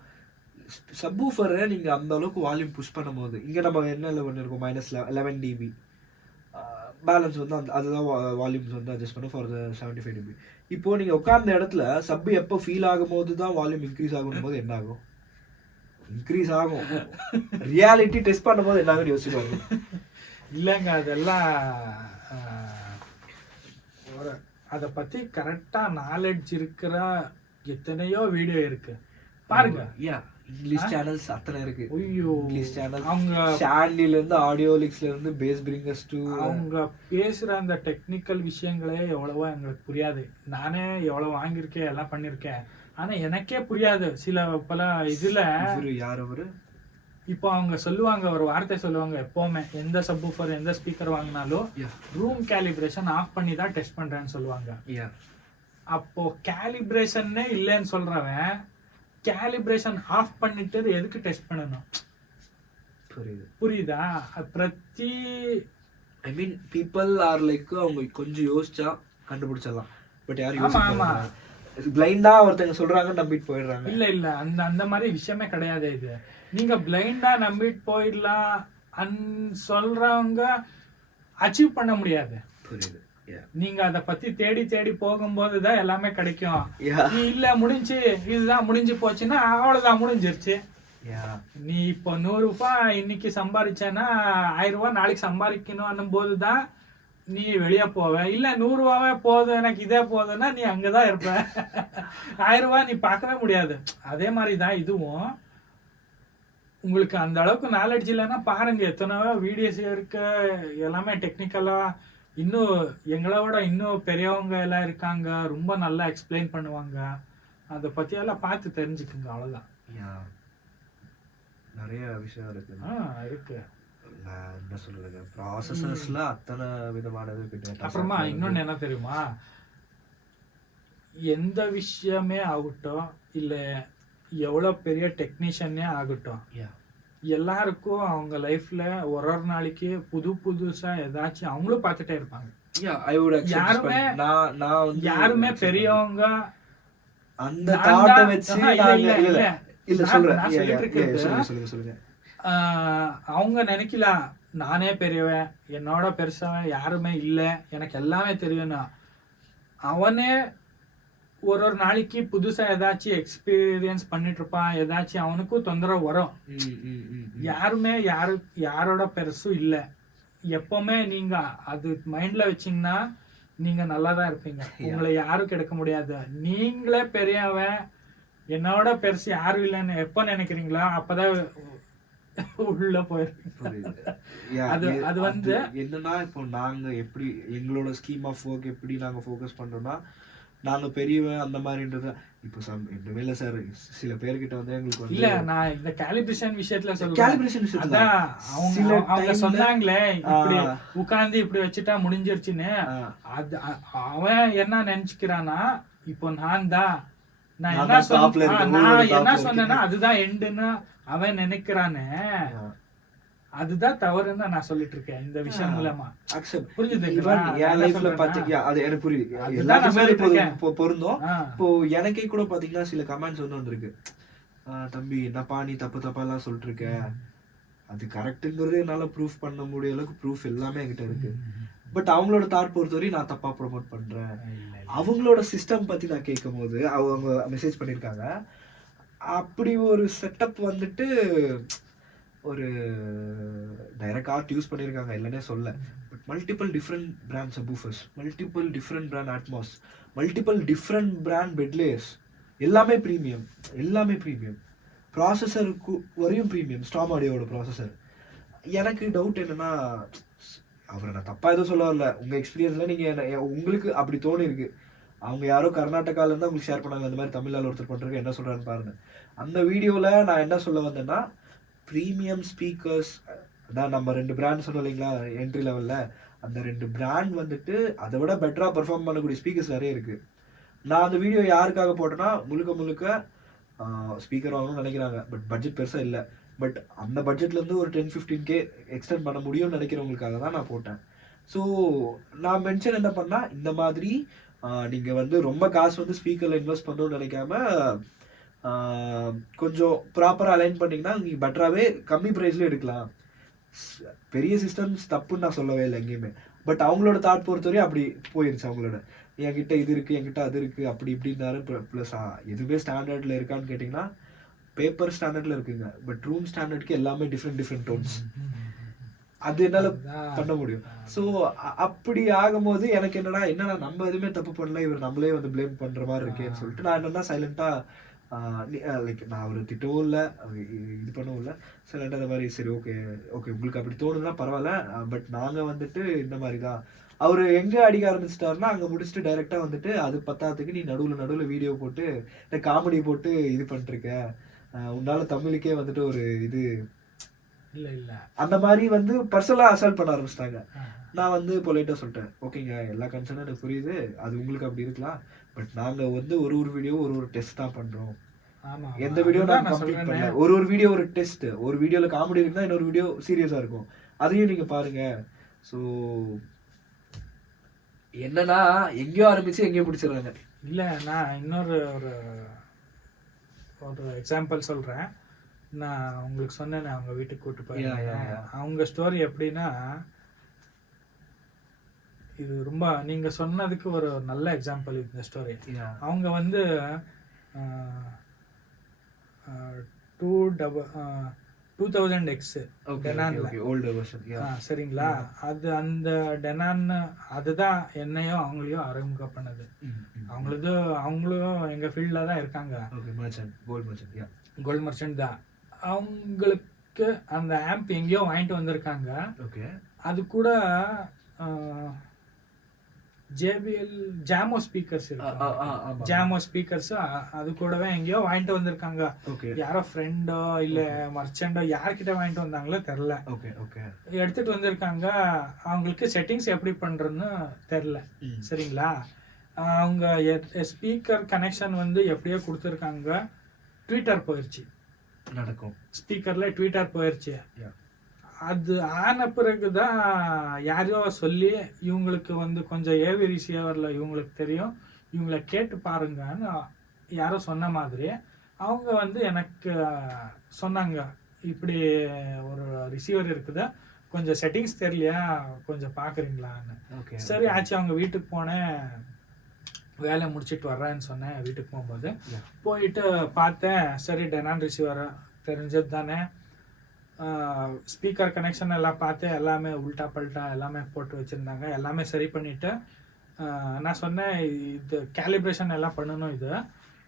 சப்வூஃபரை நீங்கள் அந்த அளவுக்கு வால்யூம் புஷ் பண்ணும் போது இங்கே நம்ம என்ன பண்ணியிருக்கோம் -11 dB பேலன்ஸ் அதுதான் வால்யூம்ஸ் அட்ஜஸ்ட் பண்ணும் ஃபார் 75 dB. இப்போது நீங்கள் உட்கார்ந்த இடத்துல சப்பு எப்போ ஃபீல் ஆகும் போது தான் வால்யூம் இன்க்ரீஸ் ஆகும் போது என்ன ஆகும்? இன்க்ரீஸ் ஆகும். ரியாலிட்டி டெஸ்ட் பண்ணும் போது என்ன ஆகும் யோசிப்பாங்க. இல்லைங்க, அதெல்லாம் அதை பத்தி கரெக்டா நாலேஜ் இருக்கிற எத்தனையோ வீடியோ இருக்கு பாருங்க. இங்கிலீஷ் சேனல்ஸ் அத்தனை இருக்கு. ஐயோ, இங்கிலீஷ் சேனல் அவங்க சாண்டில இருந்து ஆடியோ லிக்ஸ்ல இருந்து பேஸ் பிரிங்கர்ஸ் டு அவங்க பேசுற அந்த டெக்னிக்கல் விஷயங்களே எவ்வளவோ எங்களுக்கு புரியாது. நானே எவ்வளவு வாங்கியிருக்கேன், எல்லாம் பண்ணிருக்கேன். ஆனா எனக்கே புரியாது சில பல இதுல. யார் அவரு? இப்போ அவங்க சொல்லுவாங்க, ஒரு வார்த்தை சொல்லுவாங்க எப்பவுமே, எந்த சப்வூஃபர் எந்த ஸ்பீக்கர் வாங்கினாலும் ரூம் கேலிப்ரேஷன் ஆஃப் பண்ணி தான் டெஸ்ட் பண்றேன்னு சொல்லுவாங்க. அப்போ கேலிப்ரேஷன்னே இல்லைன்னு சொல்றவன் கேலிப்ரேஷன் ஆஃப் பண்ணிட்டு எதுக்கு டெஸ்ட் பண்ணணும்? புரியுதா? பிரதி ஐ மீன் பீப்பிள் ஆர் லைக் அவங்க கொஞ்சம் யோசிச்சா கண்டுபிடிச்சிடலாம். பட் யாரும் பிளைண்டா ஒருத்தங்க சொல்றாங்க நம்பிட்டு போயிடுறாங்க. இல்ல இல்ல, அந்த மாதிரி விஷயமே கிடையாது. இது நீங்க பிளைண்டா நம்பிட்டு போயிடலாம் சொல்றவங்க அச்சீவ் பண்ண முடியாது. புரியுது. Yeah. நீங்க அத பத்தி தேடி தேடி போகும்போது தான் எல்லாமே கிடைக்கும். Yeah. நீ இல்ல முடிஞ்சு இதுதான் முடிஞ்சு போச்சுன்னா அவ்வளவுதான் முடிஞ்சிருச்சு. Yeah. நீ இப்போ 100 ரூபாய் இன்னைக்கு சம்பாதிச்சேன்னா 1000 ரூபாய் நாளைக்கு சம்பாதிக்கணும் போது தான் நீ வெளியே போவ. இல்ல 100 ரூபாவே போதும் எனக்கு இதே போதும்னா நீ அங்கதான் இருப்ப. 1000 ரூபாய் நீ பார்க்கவே முடியாது. அதே மாதிரி தான் இதுவும். உங்களுக்கு அந்த அளவுக்கு நாலேஜ் இல்லைன்னா பாருங்க, எத்தனையோ வீடியோஸ் இருக்கு, எல்லாமே டெக்னிக்கலா இன்னும் எங்களோட இன்னும் பெரியவங்க எல்லாம் இருக்காங்க, ரொம்ப நல்லா எக்ஸ்பிளைன் பண்ணுவாங்க. அதை பத்தி எல்லாம் பார்த்து தெரிஞ்சுக்குங்க, அவ்வளவுதான். நிறைய விஷயம் இருக்கு. இருக்கு. என்ன சொல்றது, ப்ராசஸர்ஸ்ல அத்தனை விதமானது இருக்கு. அப்புறமா இன்னொன்னு என்ன தெரியுமா, எந்த விஷயமே ஆகட்டும் இல்ல எவ்வளவு பெரிய டெக்னீஷியனே ஆகட்டும், எல்லாருக்கும் அவங்க லைஃப்ல ஒரு நாளைக்கு புதுசா ஏதாச்சும் அவங்களும் பார்த்துட்டே இருப்பாங்க. யாருமே பெரியவங்க அந்த தாட்டை வச்சு அவங்க நினைக்கலாம் நானே பெரியவன், என்னோட பெருசவன் யாருமே இல்ல, எனக்கு எல்லாமே தெரியும்னா. அவனே ஒரு நாளைக்கு புதுசா ஏதாச்சும் எக்ஸ்பீரியன்ஸ் பண்ணிட்டு இருப்பான், ஏதாச்சும் அவனுக்கும் தொந்தரவு வரும். யாருமே யாரோட பெருசும் இல்ல. எப்பவுமே நீங்க அது மைண்ட்ல வச்சீங்கன்னா நீங்க நல்லாதான் இருப்பீங்க. உங்களை யாரும் கெடுக்க முடியாது. நீங்களே பெரியவன், என்னோட பெருசு யாரும் இல்லைன்னு எப்ப நினைக்கிறீங்களா அப்பதான் உள்ள போயிருக்கீங்க. அது வந்து என்னன்னா, இப்போ நாங்க எப்படி எங்களோட ஸ்கீம் ஆஃப் ஒர்க் எப்படி நாங்க ஃபோக்கஸ் பண்றோம்னா, நாங்க பெரியவன் அந்த மாதிரின்றது இப்போ எதுவுமே இல்லை சார். சில பேர்கிட்ட வந்து எங்களுக்கு வந்து இல்ல, நான் இந்த காலிபிரேஷன் விஷயத்துல சொல்றேன். காலிபிரேஷன் விஷயத்துல அவங்க சொன்னாங்களே இப்படி உட்கார்ந்து இப்படி வச்சுட்டா முடிஞ்சிருச்சுன்னு. அது அவன் என்ன நினைச்சுக்கிறானா, இப்போ நான் என்ன சொன்னேன்னா அதுதான் எண்டுன்னு அவன் நினைக்கிறானே. அதுதான் தவறுன்னு நான் சொல்லிட்டு இருக்கேன் இந்த விஷயம் மூலமா. புரிஞ்சுது? அது எனக்கு புரியுது, எல்லாருமே பொருந்தும். இப்போ எனக்கே கூட பாத்தீங்கன்னா சில கமெண்ட்ஸ் வந்து வந்திருக்கு, தம்பி என்னப்பா நீ தப்பா எல்லாம் சொல்லிட்டு இருக்க, அது கரெக்டுங்கிறது என்னால ப்ரூஃப் பண்ண முடிய அளவுக்கு ப்ரூஃப் எல்லாமே என்கிட்ட இருக்கு. பட் அவங்களோட தாட் பொறுத்தவரை நான் தப்பா ப்ரொமோட் பண்றேன். அவங்களோட சிஸ்டம் பத்தி நான் கேட்கும் போது அவங்க மெசேஜ் பண்ணிருக்காங்க, அப்படி ஒரு செட்டப் வந்துட்டு ஒரு டைரக்ட் ஆர்ட் யூஸ் பண்ணியிருக்காங்க, இல்லைன்னே சொல்ல. But multiple different brand subwoofers, multiple different brand Atmos, multiple different brand bed layers, எல்லாமே ப்ரீமியம், எல்லாமே ப்ரீமியம். ப்ராசஸருக்கு வரையும் ப்ரீமியம். ஸ்டாம் ஆடியோட ப்ராசஸர். எனக்கு டவுட் என்னன்னா, அவரை நான் தப்பாக எதுவும் சொல்ல வரல, உங்கள் எக்ஸ்பீரியன்ஸில் நீங்கள் உங்களுக்கு அப்படி தோணி இருக்கு. அவங்க யாரோ கர்நாடகாவிலேருந்து உங்களுக்கு ஷேர் பண்ணாங்க, அந்த மாதிரி தமிழ்நாடு ஒருத்தர் பண்ணுறதுக்கு என்ன சொல்கிறான்னு பாருங்க. அந்த வீடியோவில் நான் என்ன சொல்ல வந்தேன்னா, ப்ரீமியம் ஸ்பீக்கர்ஸ் அதான் நம்ம 2 பிராண்ட் சொன்னோம் இல்லைங்களா என்ட்ரி லெவலில், அந்த 2 பிராண்ட் வந்துட்டு அதை விட பெட்டராக பெர்ஃபார்ம் பண்ணக்கூடிய ஸ்பீக்கர்ஸ் நிறைய இருக்குது. நான் அந்த வீடியோ யாருக்காக போட்டேன்னா, முழுக்க ஸ்பீக்கர் வாங்கணும்னு நினைக்கிறாங்க, பட் பட்ஜெட் பெருசாக இல்லை, பட் அந்த பட்ஜெட்லேருந்து ஒரு 10-15K எக்ஸ்டெண்ட் பண்ண முடியும்னு நினைக்கிறவங்களுக்காக தான் நான் போட்டேன். ஸோ நான் மென்ஷன் என்ன பண்ணால், இந்த மாதிரி நீங்கள் வந்து ரொம்ப காசு வந்து ஸ்பீக்கரில் இன்வெஸ்ட் பண்ணணும்னு நினைக்காம கொஞ்சம் ப்ராப்பராக அலைன் பண்ணிங்கன்னா நீங்கள் பெட்டராகவே கம்மி ப்ரைஸ்லேயே எடுக்கலாம். பெரிய சிஸ்டம்ஸ் தப்புன்னு நான் சொல்லவே இல்லை எங்கேயுமே. பட் அவங்களோட தாட் பொறுத்தவரையும் அப்படி போயிருச்சு. அவங்களோட என்கிட்ட இது இருக்குது, என்கிட்ட அது இருக்குது, அப்படி இப்படின்னாரு. ப்ளஸ் எதுவுமே ஸ்டாண்டர்டில் இருக்கான்னு கேட்டிங்கன்னா, பேப்பர் ஸ்டாண்டர்டில் இருக்குங்க, பட் ரூம் ஸ்டாண்டர்டுக்கு எல்லாமே டிஃப்ரெண்ட் டோன்ஸ். அது என்னால் பண்ண முடியும். ஸோ அப்படி ஆகும்போது எனக்கு என்னன்னா நம்ம எதுவுமே தப்பு பண்ணல, இவர் நம்மளே வந்து பிளேம் பண்ணுற மாதிரி இருக்கேன்னு சொல்லிட்டு நான் என்னன்னா சைலண்ட்டாக லைக் நான் ஒரு திட்டவும் இல்லை, இது பண்ணவும் இல்லை, சைலண்டாக இந்த மாதிரி சரி ஓகே உங்களுக்கு அப்படி தோணுதுன்னா பரவாயில்ல, பட் நாங்கள் வந்துட்டு இந்த மாதிரி தான். அவர் எங்கே அடிக்க ஆரம்பிச்சிட்டாருன்னா, அங்கே முடிச்சுட்டு டைரெக்டாக வந்துட்டு அது பத்தாத்துக்கு நீ நடுவில் வீடியோ போட்டு காமெடி போட்டு இது பண்ணிருக்க, உன்னால தமிழுக்கே வந்துட்டு ஒரு இது இல்லை அந்த மாதிரி வந்து பர்சனலாக அசால்ட் பண்ண ஆரம்பிச்சிட்டாங்க. நான் வந்து பொலைட்டாக சொல்லிட்டேன், ஓகேங்க எல்லா கன்சர்னும் எனக்கு புரியுது, அது உங்களுக்கு அப்படி இருக்கலாம், பட் நாங்கள் வந்து ஒரு வீடியோ ஒரு டெஸ்ட் தான் பண்ணுறோம். எந்த வீடியோ நான் கம்ப்ளீட் பண்ணல, ஒரு வீடியோ ஒரு டெஸ்ட். ஒரு வீடியோவில் காமெடி இருந்தால் இன்னொரு வீடியோ சீரியஸாக இருக்கும், அதையும் நீங்கள் பாருங்க. ஸோ என்னன்னா எங்கேயோ ஆரம்பிச்சு எங்கேயோ பிடிச்சிடுறாங்க. இல்லை, நான் இன்னொரு ஒரு எக்ஸாம்பிள் சொல்கிறேன். நான் உங்களுக்கு சொன்னேன், அவங்க வீட்டுக்கு கூப்பிட்டு போய் அவங்க ஸ்டோரி எப்படின்னா, இது ரொம்ப நீங்க சொன்னதுக்கு ஒரு நல்ல எக்ஸாம்பிள் இந்த ஸ்டோரி. Yeah. அவங்க வந்து 2000X டெனான்ல. Older version. Yeah. சரிங்களா, அது அந்த டெனான் அதுதான் என்னையும் அவங்களையும் அறிமுகம் பண்ணது. அவங்களும் எங்க ஃபீல்ட்ல தான் இருக்காங்க. Gold merchant. Yeah. Gold merchant தான். அவங்களுக்கு அந்த ஆம்ப் எங்கேயோ வாங்கிட்டு வந்திருக்காங்க. Okay. அது கூட ஜேபிஎல் ஜாமோ ஸ்பீக்கர்ஸ் இருக்கு. ஜாமோ ஸ்பீக்கர்ஸ் அது கூடவே எங்கேயோ வாங்கிட்டு வந்திருக்காங்க. யாரோ ஃப்ரெண்டோ இல்ல மர்ச்சண்டோ யார்கிட்ட வாங்கிட்டு வந்தாங்களோ தெரியல. எடுத்துட்டு வந்திருக்காங்க. அவங்களுக்கு செட்டிங்ஸ் எப்படி பண்றதுன்னு தெரியல. சரிங்களா, அவங்க ஸ்பீக்கர் கனெக்ஷன் வந்து எப்படியோ கொடுத்துருக்காங்க. ட்விட்டர் போயிடுச்சு. நடக்கும் ஸ்பீக்கர்ல ட்விட்டர் போயிடுச்சு. அது ஆன பிறகுதான் யாரையோ சொல்லி இவங்களுக்கு வந்து கொஞ்சம் ஏவி ரிசீவர்ல இவங்களுக்கு தெரியும், இவங்கள கேட்டு பாருங்கன்னு யாரோ சொன்ன மாதிரி அவங்க வந்து எனக்கு சொன்னாங்க, இப்படி ஒரு ரிசீவர் இருக்குது, கொஞ்சம் செட்டிங்ஸ் தெரியலையா, கொஞ்சம் பாக்குறீங்களான்னு. சரி ஆச்சு, அவங்க வீட்டுக்கு போனேன், வேலை முடிச்சிட்டு வர்றேன்னு சொன்னேன். வீட்டுக்கு போகும்போது போயிட்டு பார்த்தேன். சரி, டெனான் ரிசீவர் தெரிஞ்சது தானே, ஸ்பீக்கர் கனெக்ஷன் எல்லாம் பார்த்து எல்லாமே உல்டா பல்ட்டா எல்லாமே போட்டு வச்சுருந்தாங்க. எல்லாமே சரி பண்ணிவிட்டு நான் சொன்னேன், இது கேலிப்ரேஷன் எல்லாம் பண்ணணும். இது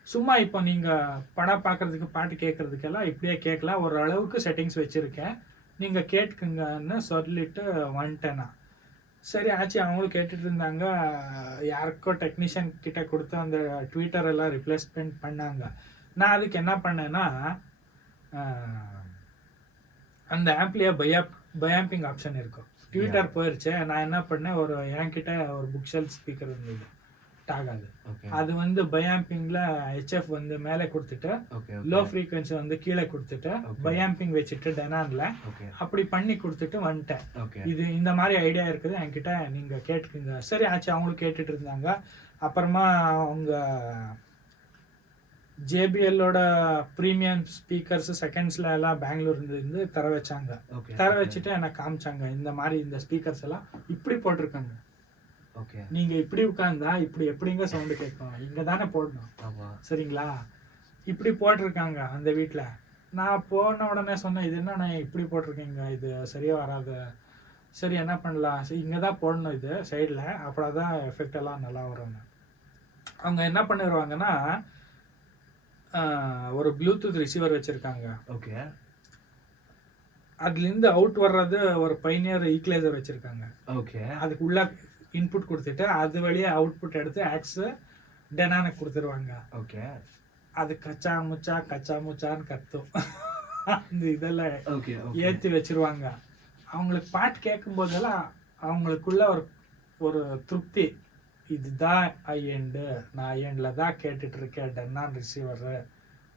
சும்மா இப்போ நீங்கள் படம் பார்க்குறதுக்கு பாட்டு கேட்குறதுக்கெல்லாம் இப்படியே கேட்கலாம், ஒரு அளவுக்கு செட்டிங்ஸ் வச்சுருக்கேன், நீங்கள் கேட்டுக்குங்கன்னு சொல்லிட்டு வந்துட்டேன் நான். சரி ஆச்சு, அவங்களும் கேட்டுட்டு இருந்தாங்க. யாருக்கோ டெக்னீஷியன் கிட்ட கொடுத்து அந்த ட்விட்டர் எல்லாம் ரிப்ளேஸ்மெண்ட் பண்ணாங்க. நான் அதுக்கு என்ன பண்ணேன்னா, அந்த ஆப்லேயே பயாம்பிங் ஆப்ஷன் இருக்கும். ட்விட்டர் போயிடுச்சு. நான் என்ன பண்ணேன், என்கிட்ட ஒரு புக் ஷெல்ஃப் ஸ்பீக்கர் இருந்தது டாகாது. அது வந்து பயாம்பிங்ல ஹெச்எஃப் வந்து மேலே கொடுத்துட்டு லோ ஃப்ரீக்வன்சி வந்து கீழே கொடுத்துட்டு பயாம்பிங் வச்சுட்டு டெனான்ல அப்படி பண்ணி கொடுத்துட்டு வந்துட்டேன். இது இந்த மாதிரி ஐடியா இருக்குது என்கிட்ட, நீங்க கேட்டுக்குங்க. சரி ஆச்சு, அவங்களும் கேட்டுட்டு இருந்தாங்க. அப்புறமா அவங்க ஜேபிஎல்லோட ப்ரீமியம் ஸ்பீக்கர்ஸ் செகண்ட்ஸ்ல எல்லாம் பெங்களூர்ல இருந்து தர வச்சாங்க. தர வச்சுட்டு எனக்கு காமிச்சாங்க, இந்த மாதிரி இந்த ஸ்பீக்கர்ஸ் எல்லாம் இப்படி போட்டிருக்காங்க. நீங்க இப்படி உட்கார்ந்தா இப்படி எப்படிங்க சவுண்டு கேட்கும், இங்க தானே போடணும். சரிங்களா, இப்படி போட்டிருக்காங்க அந்த வீட்டுல. நான் போன உடனே சொன்னேன், இது என்ன இப்படி போட்டிருக்கீங்க, இது சரியா வராது. சரி என்ன பண்ணலாம், இங்கதான் போடணும் இது சைட்ல, அப்பதான் எஃபெக்ட் எல்லாம் நல்லா வரும். அவங்க என்ன பண்ணிடுவாங்கன்னா, ஒரு ப்ளூடூத் ரிசீவர் வச்சிருக்காங்க. அதுல இருந்து அவுட் வர்றது ஒரு பைனியர் ஈக்குவலைசர் வச்சிருக்காங்க. அதுக்கு உள்ள இன்புட் கொடுத்துட்டு அது வழியா அவுட்புட் எடுத்து ஆக்ஸ் டெனானுக்கு கொடுத்துருவாங்க. அது கச்சா முச்சான்னு கத்தும். அந்த இதெல்லாம் ஏற்றி வச்சிருவாங்க. அவங்களுக்கு பாட்டு கேட்கும் போதெல்லாம் அவங்களுக்குள்ள ஒரு திருப்தி, இதுதான் ஐஎண்டு, நான் ஐஎண்ட்ல தான் கேட்டுட்டு இருக்கேன். டென்னான் ரிசீவர்,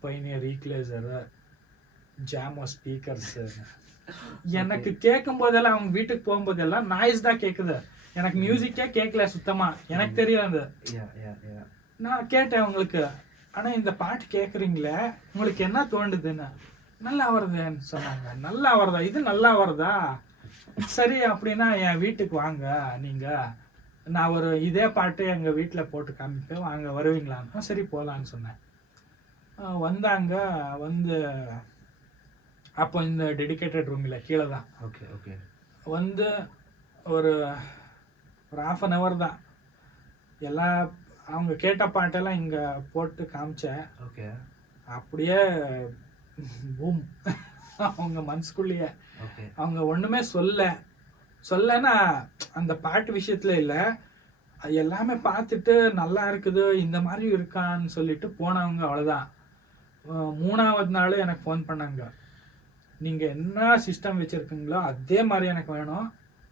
பைனியர் ஈக்குவலைசர், ஜாமோ ஸ்பீக்கர்ஸ். எனக்கு கேட்கும் போதெல்லாம், அவங்க வீட்டுக்கு போகும்போதெல்லாம் நாய்ஸ் தான் கேட்குது. எனக்கு மியூசிக்கே கேட்கல சுத்தமா, எனக்கு தெரியாது. நான் கேட்டேன் உங்களுக்கு, ஆனா இந்த பாட்டு கேட்குறீங்களே, உங்களுக்கு என்ன தோண்டுதுன்னு. நல்லா வருதுன்னு சொன்னாங்க. நல்லா வருதா, இது நல்லா வருதா, சரி அப்படின்னா என் வீட்டுக்கு வாங்க, நீங்க நான் ஒரு இதே பாட்டு எங்க வீட்டுல போட்டு காமிப்பேன், வாங்க வருவீங்களான்னு. சரி போலான்னு சொன்னேன். வந்தாங்க. வந்து அப்போ இந்த டெடிகேட்டட் ரூம்ல கீழே தான் வந்து ஒரு 1/2 தான் எல்லா அவங்க கேட்ட பாட்டெல்லாம் இங்க போட்டு காமிச்சேன். அப்படியே பூம், அவங்க மனசுக்குள்ளேயே. அவங்க ஒண்ணுமே சொல்லனா அந்த பாட்டு விஷயத்துல இல்ல, எல்லாமே பார்த்துட்டு நல்லா இருக்குது, இந்த மாதிரி இருக்கான்னு சொல்லிட்டு போனவங்க. அவ்வளவுதான். 3ஆவது நாள் எனக்கு ஃபோன் பண்ணாங்க, நீங்க என்ன சிஸ்டம் வச்சிருக்கீங்களோ அதே மாதிரி எனக்கு வேணும்,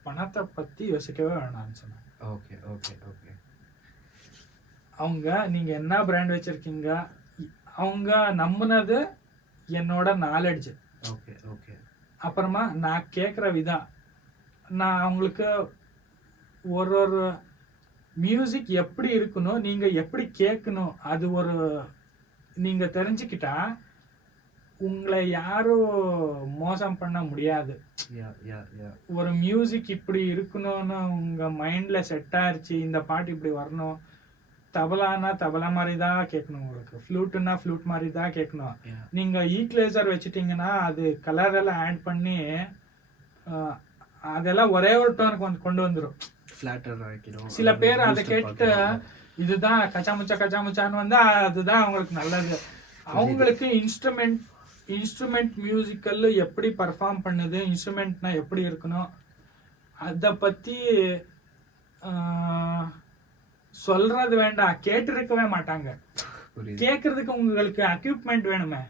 பணத்தை பத்தி யோசிக்கவே வேணாம்னு சொன்னாங்க. அவங்க நீங்க என்ன பிராண்ட் வச்சிருக்கீங்க, அவங்க நம்பினது என்னோட நாலேஜ். அப்புறமா நான் கேட்குற விதம், நான் அவங்களுக்கு ஒரு மியூசிக் எப்படி இருக்கணும், நீங்க எப்படி கேட்கணும், அது நீங்க தெரிஞ்சுக்கிட்டா உங்களை யாரும் மோசம் பண்ண முடியாது. ஒரு மியூசிக் இப்படி இருக்கணும்னு உங்க மைண்ட்ல செட் ஆயிருச்சு, இந்த பாட்டு இப்படி வரணும், தபலானா தபலா மாதிரி தான் கேட்கணும், உங்களுக்கு ஃப்ளூட்டுன்னா ஃப்ளூட் மாதிரி தான் கேட்கணும். நீங்க ஈக்வலைசர் வச்சுட்டீங்கன்னா அது கலர் எல்லாம் ஆட் பண்ணி அதெல்லாம் ஒரே ஒரு டோனுக்கு கொண்டு வந்துடும். சில பேர் அதை கேட்டு இதுதான் கச்சாமுச்சான்னு வந்தா அதுதான் அவங்களுக்கு நல்லது. அவங்களுக்கு இன்ஸ்ட்ருமெண்ட் மியூசிக்கல் எப்படி பர்ஃபார்ம் பண்ணுது, இன்ஸ்ட்ருமெண்ட்னா எப்படி இருக்கணும், அதை பத்தி சொல்றது வேண்டாம், கேட்டிருக்கவே மாட்டாங்க. கேட்கறதுக்கு உங்களுக்கு எக்யூப்மெண்ட் வேணுமே.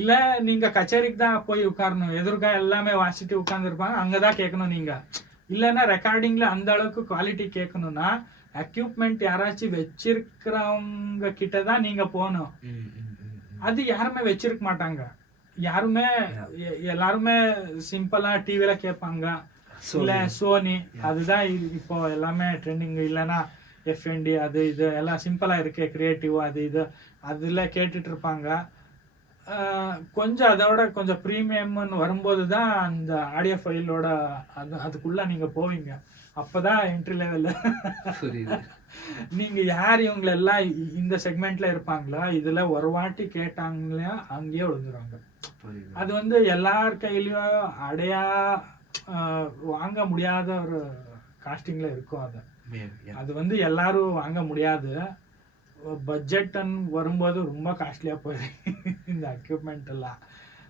இல்ல நீங்க கச்சேரிக்கு தான் போய் உட்காரணும், எதிர்க்கா எல்லாமே வாசிட்டு உட்கார்ந்து இருப்பாங்க, அங்கதான் கேட்கணும் நீங்க. இல்லைன்னா ரெக்கார்டிங்ல அந்த அளவுக்கு குவாலிட்டி கேட்கணும்னா எக்யூப்மெண்ட் யாராச்சும் வச்சிருக்கிறவங்க கிட்டதான் நீங்க போகணும். அது யாருமே வச்சிருக்க மாட்டாங்க. யாருமே எல்லாருமே சிம்பிளா டிவில கேட்பாங்க, இல்ல சோனி, அதுதான் இப்போ எல்லாமே ட்ரெண்டிங். இல்லைன்னா எஃப்என்டி அது இது எல்லாம் சிம்பிளா இருக்கு, கிரியேட்டிவ் அது இது அதுல கேட்டுட்டு இருப்பாங்க. கொஞ்சம் அதோட கொஞ்சம் ப்ரீமியம்னு வரும்போது தான் அந்த ஆடியோ ஃபைலோட அதுக்குள்ள நீங்க போவீங்க. அப்பதான் என்ட்ரி லெவல். நீங்க யார் இவங்க எல்லாம் இந்த செக்மெண்ட்ல இருப்பாங்களா, இதுல ஒரு வாட்டி கேட்டாங்களா அங்கேயே விழுந்துருவாங்க. அது வந்து எல்லார் கையிலயும் வாங்க முடியாத ஒரு காஸ்டிங்ல இருக்கும். அது வந்து எல்லாரும் வாங்க முடியாது. பட்ஜெட் வரும்போது ரொம்ப காஸ்ட்லியா போயிடும் இந்த எக்யூப்மெண்ட் எல்லாம்.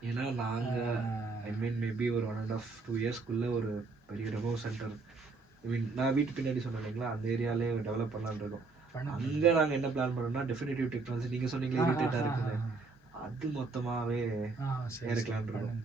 ஏன்னா நாங்க மேபி ஒரு 1.5-2 இயர்ஸ்க்குள்ள ஒரு பெரிய டெமோ சென்டர், நான் வீட்டு பின்னாடி சொன்னேன் இல்லைங்களா, அந்த ஏரியாலே டெவலப் பண்ணலான்னு இருக்கோம். அங்கே நாங்கள் என்ன பிளான் பண்ணோம்னா டெஃபினிட்டிவ் டெக்னாலஜி, நீங்கள் சொன்னீங்களே இரிட்டேட்டாக இருக்குது, அது மொத்தமாகவே இருக்கலான் இருக்கோம்.